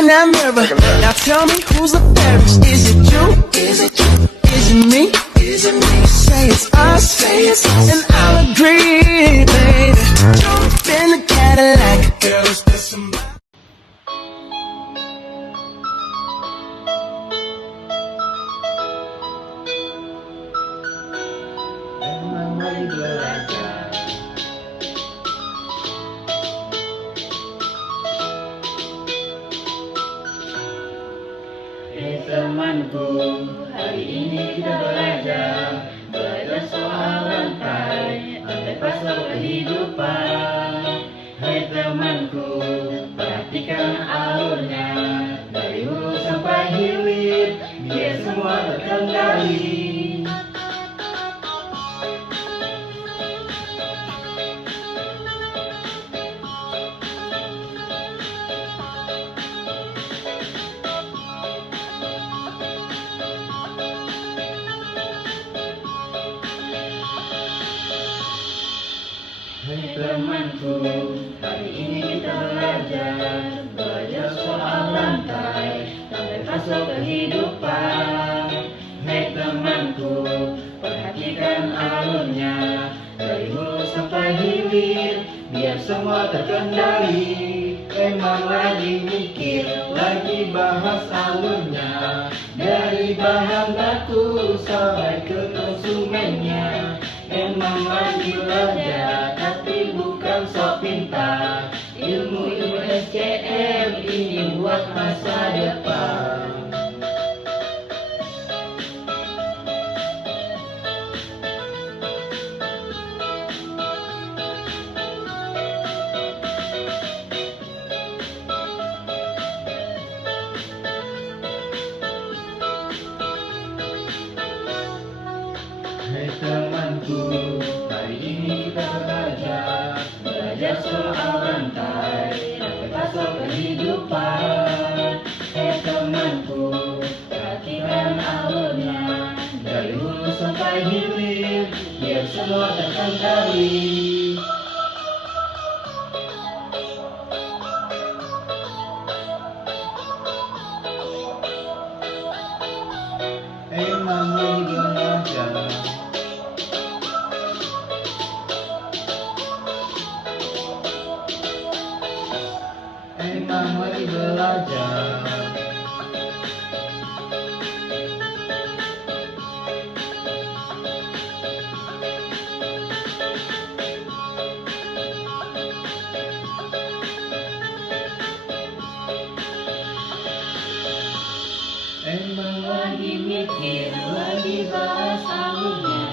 in that mirror. Now tell me who's the fairest? Is it you? Is it you? Is it me? Is it me? Say it's us, and I'll agree, baby. Jump in the Cadillac, girl, is there somebody? Emang lagi belajar. Hei temanku, hari ini kita belajar soal lantai pasal kehidupan. Hei temanku, perhatikan alurnya dari hulu sampai hilir, biar semua terkendali. Hai temanku, hari ini kita belajar soal lantai fase kehidupan. Hai temanku, perhatikan alurnya dari hulu sampai hilir, biar semua terkendali. Emang lagi mikir, lagi bahas alurnya dari bahan baku sampai ke konsumennya. Emang lagi belajar, tapi bukan sok pintar. Ilmu SCM ini buat masa depan. Hai temanku, hari ini kita belajar soal lantai fase kehidupan. Hai temanku, perhatikan alurnya dari hulu sampai hilir, biar semua terkendali. Emang lagi belajar. Emang lagi belajar. Emang lagi mikir, lagi bahas alurnya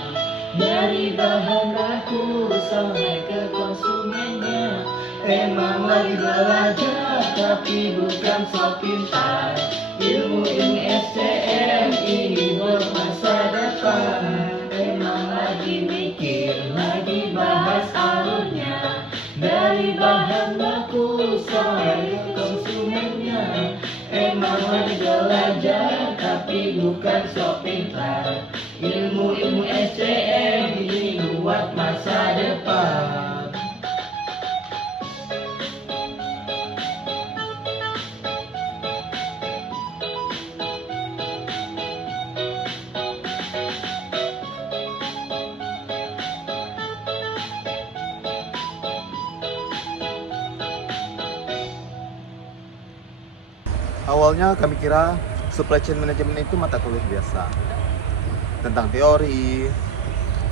dari bahan baku sampai ke konsumennya. Emang lagi belajar, tapi bukan sok pintar. Ilmu SCM ini buat masa depan. Emang lagi mikir, lagi bahas alurnya dari bahan baku sampai ke konsumennya. Emang lagi belajar, tapi bukan sok pintar. Ilmu SCM ini buat masa depan. Awalnya kami kira supply chain management itu mata kuliah biasa tentang teori,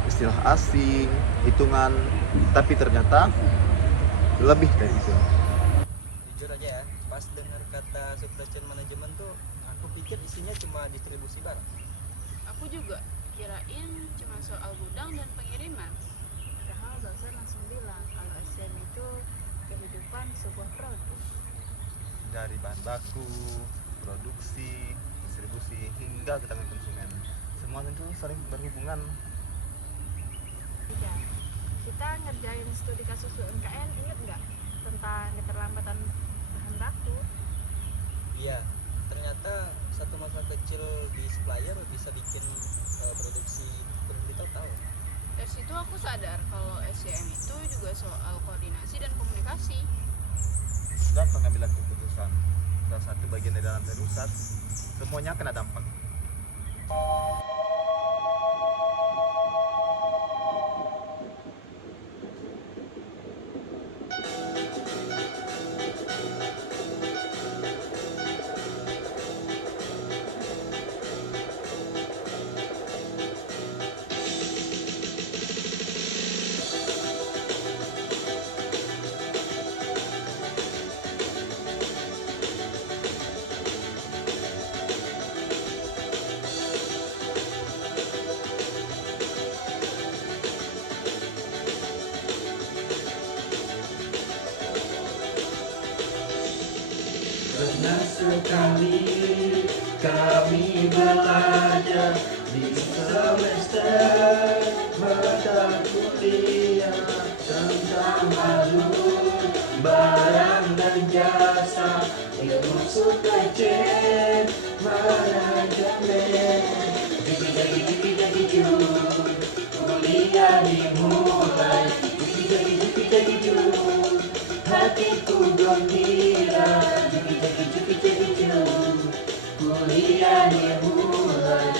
istilah asing, hitungan, tapi ternyata lebih dari itu. Jujur aja ya, pas dengar kata supply chain management tuh aku pikir isinya cuma distribusi barang. Aku juga kirain cuma soal gudang dan pengiriman. Padahal dosen langsung bilang kalau SCM itu kehidupan sebuah produk. Dari bahan baku, produksi, distribusi, hingga ke tangan konsumen. Semua itu saling berhubungan. Iya, kita ngerjain studi kasus UMKM, inget nggak tentang keterlambatan bahan baku? Iya, ternyata satu masalah kecil di supplier bisa bikin produksi berhenti total. Dari situ aku sadar kalau SCM itu juga soal koordinasi dan komunikasi. Dan pengambilan keputusan salah satu bagian dari rantai rusak, semuanya kena dampak. Pernah sekali kami belajar di semester mata kuliah tentang alur barang dan jasa, ilmu supply chain manajemen. Kuliah dimulai, hatiku gembira. Kuliah dimulai,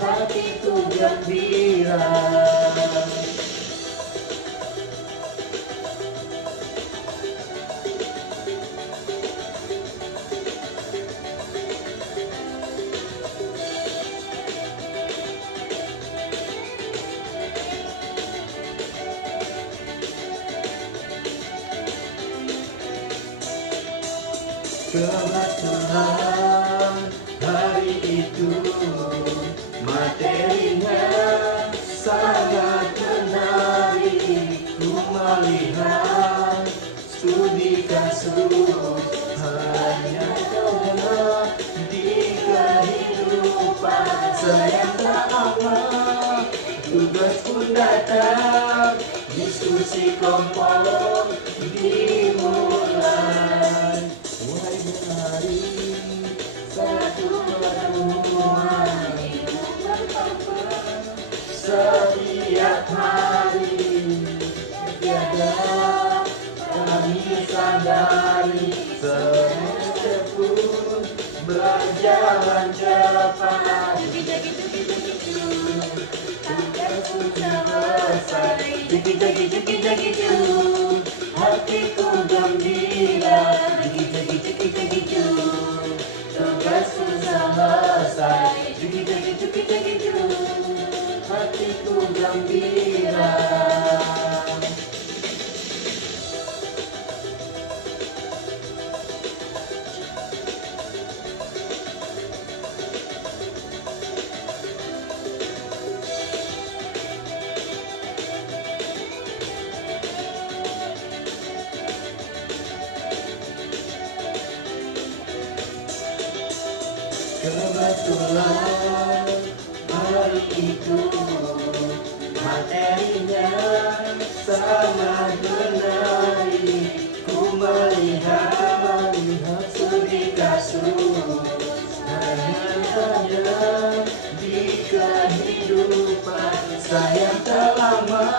hatiku gembira. Kebetulan hari itu materinya sangat menarik. Ku melihat studi kasus hanya ada di kehidupan. Sayang tak lama tugas pun datang, diskusi kelompok dimulai. Mulai berlari satu pertemuan setiap hari. Tiada kami sadari semester pun berjalan cepat. Tugas sudah selesai. Hatiku gembira. Tugas sudah selesai. Hatiku gembira. Kebetulan hari itu materinya sangat menarik. Ku melihat studi kasus hanya di kehidupan. Sayang tak lama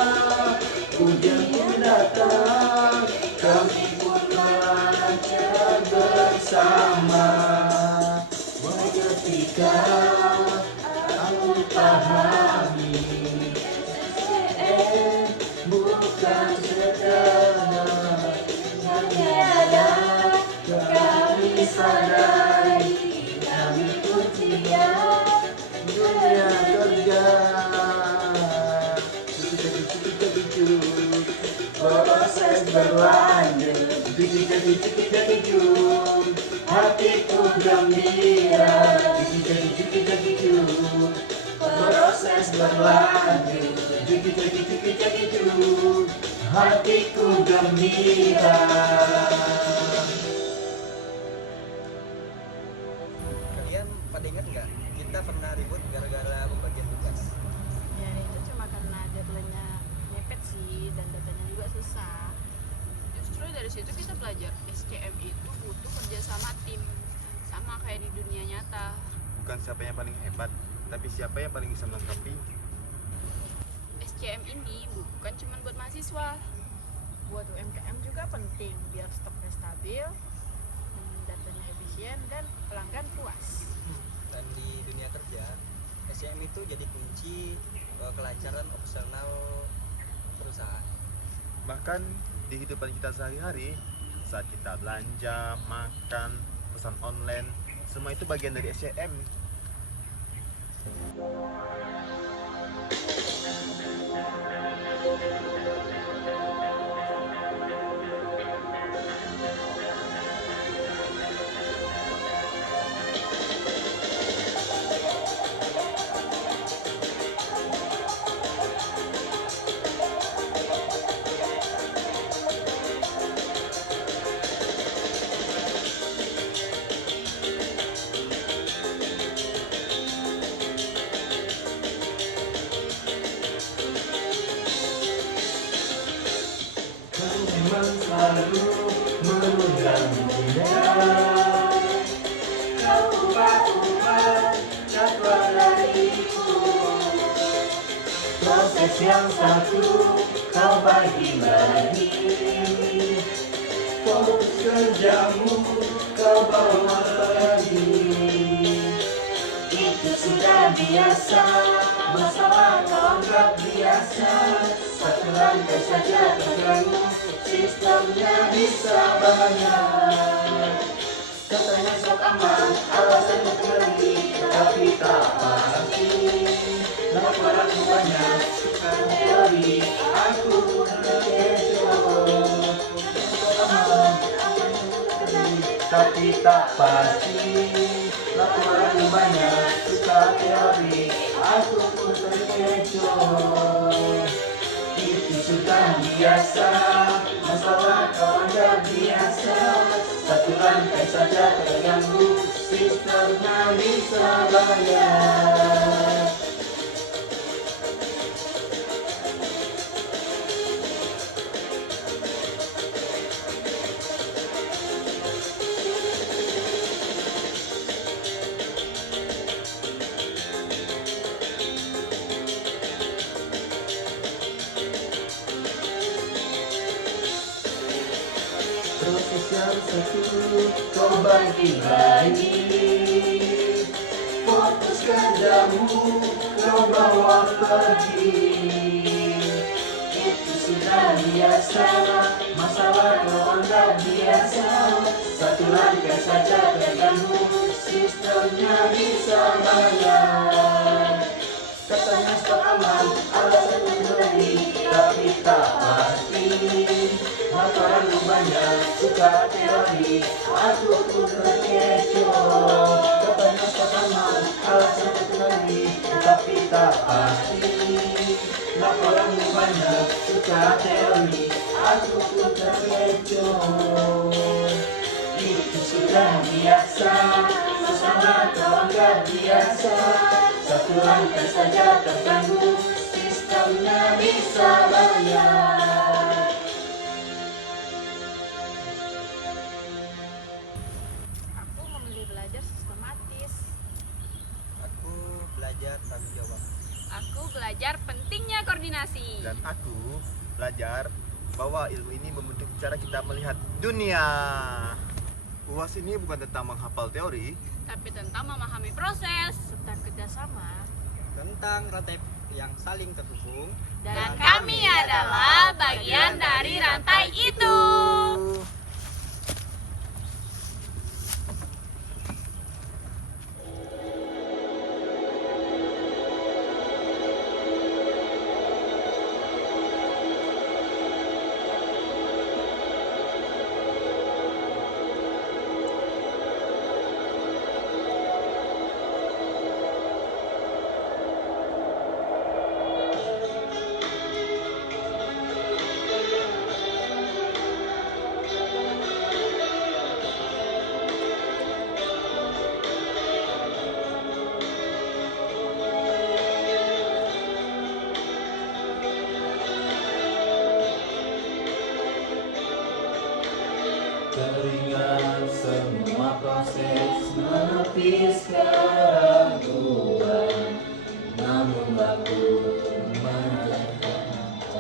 hujan pun datang, kami pun belajar bersama. Ketika aku pahami bukan sederhana, tiada kami sadari kami pun siap dunia kerja. Proses berlanjut, hatiku gembira. Proses berlanjut, hatiku gembira. Kalian pada ingat nggak kita pernah ribut gara-gara pembagian tugas? Ya itu cuma karena deadline-nya mepet sih dan datanya juga susah. Justru dari situ kita belajar SCM itu butuh kerja sama tim, sama kayak di dunia nyata. Bukan siapa yang paling hebat, tapi siapa yang paling bisa melengkapi. SCM ini bukan cuma buat mahasiswa, buat UMKM juga penting biar stoknya stabil, datanya efisien, dan pelanggan puas. Dan di dunia kerja, SCM itu jadi kunci kelancaran operasional perusahaan. Bahkan di kehidupan kita sehari-hari, saat kita belanja, makan, pesan online, semua itu bagian dari SCM. Memang selalu mengganggunya. Kau ubah-ubah jadwal dariku. Proses yang satu kau bagi-bagi. Fokus kerjamu kau bawa pergi. Itu sudah biasa, masalah kau anggap biasa. Satu lantai saja terganggu, sistemnya bisa banyak. Katanya sok aman, alasan untuk pergi, tapi tak pasti. Laporan banyak, suka teori, aku terkecoh. Sok aman, tapi tak pasti. Laporan banyak, suka teori, aku pun terkecoh. Itu sudah biasa, masalah kau anggap biasa. Satu lantai saja terganggu, sistemnya bisa bayar. Proses yang satu kau bagi-bagi. Fokus kerjamu kau bawa pergi. Itu sudah biasa, masalah kau anggap biasa. Satu lantai saja terganggu, sistemnya bisa bayar. Katanya stok aman, alasan untuk beli, tapi tak pasti. Laporan banyak, suka teori, aku pun terkecoh. Katanya stok aman, alasan untuk beli, tapi tak pasti. Laporan banyak, suka teori, aku pun terkecoh. Itu sudah biasa, masalah kau anggap biasa. Satu lantai saja terganggu, sistemnya bisa bayar. Aku memilih belajar sistematis. Aku belajar tanggung jawab. Aku belajar pentingnya koordinasi. Dan aku belajar bahwa ilmu ini membentuk cara kita melihat dunia. UAS ini bukan tentang menghafal teori, tapi tentang memahami proses serta kerjasama. Tentang rantai yang saling terhubung. Dan kami adalah bagian dari rantai itu. Teringat semua proses menepis keraguan, namun waktu menentukan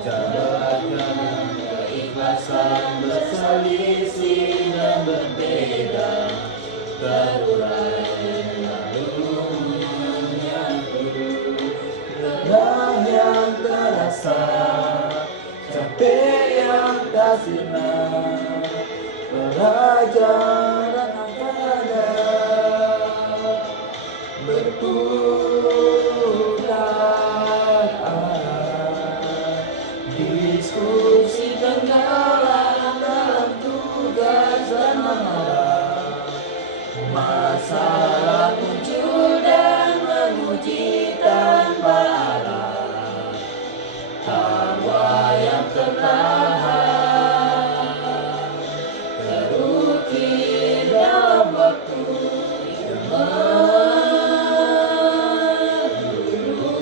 cara dan keikhlasan. Lelah yang terasa, capek yang tak sirna, pelajaran akan ada, berputar arah, diskusi tenggelam dalam tugas dan mengarah, masalah muncul dan menguji tanpa arah, tawa yang tertahan terukir dalam waktu yang mendulu.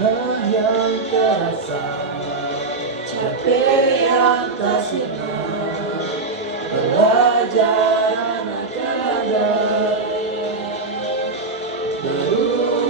Lelah yang terasa, capek yang tak sirna, pelajaran akan ada, berubah.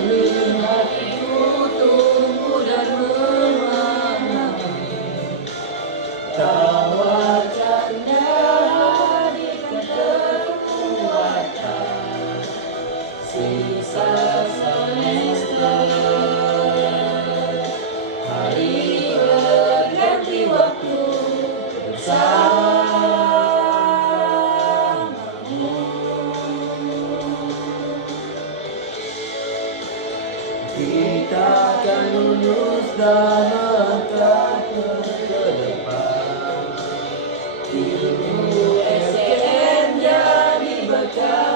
Melihat itu tumbuh dan memahami, tawa canda hadirkan kekuatan, sisa semester, hari berganti waktu bersamamu. Kita akan lulus dan melangkah ke depan. Ilmu STM jadi bekal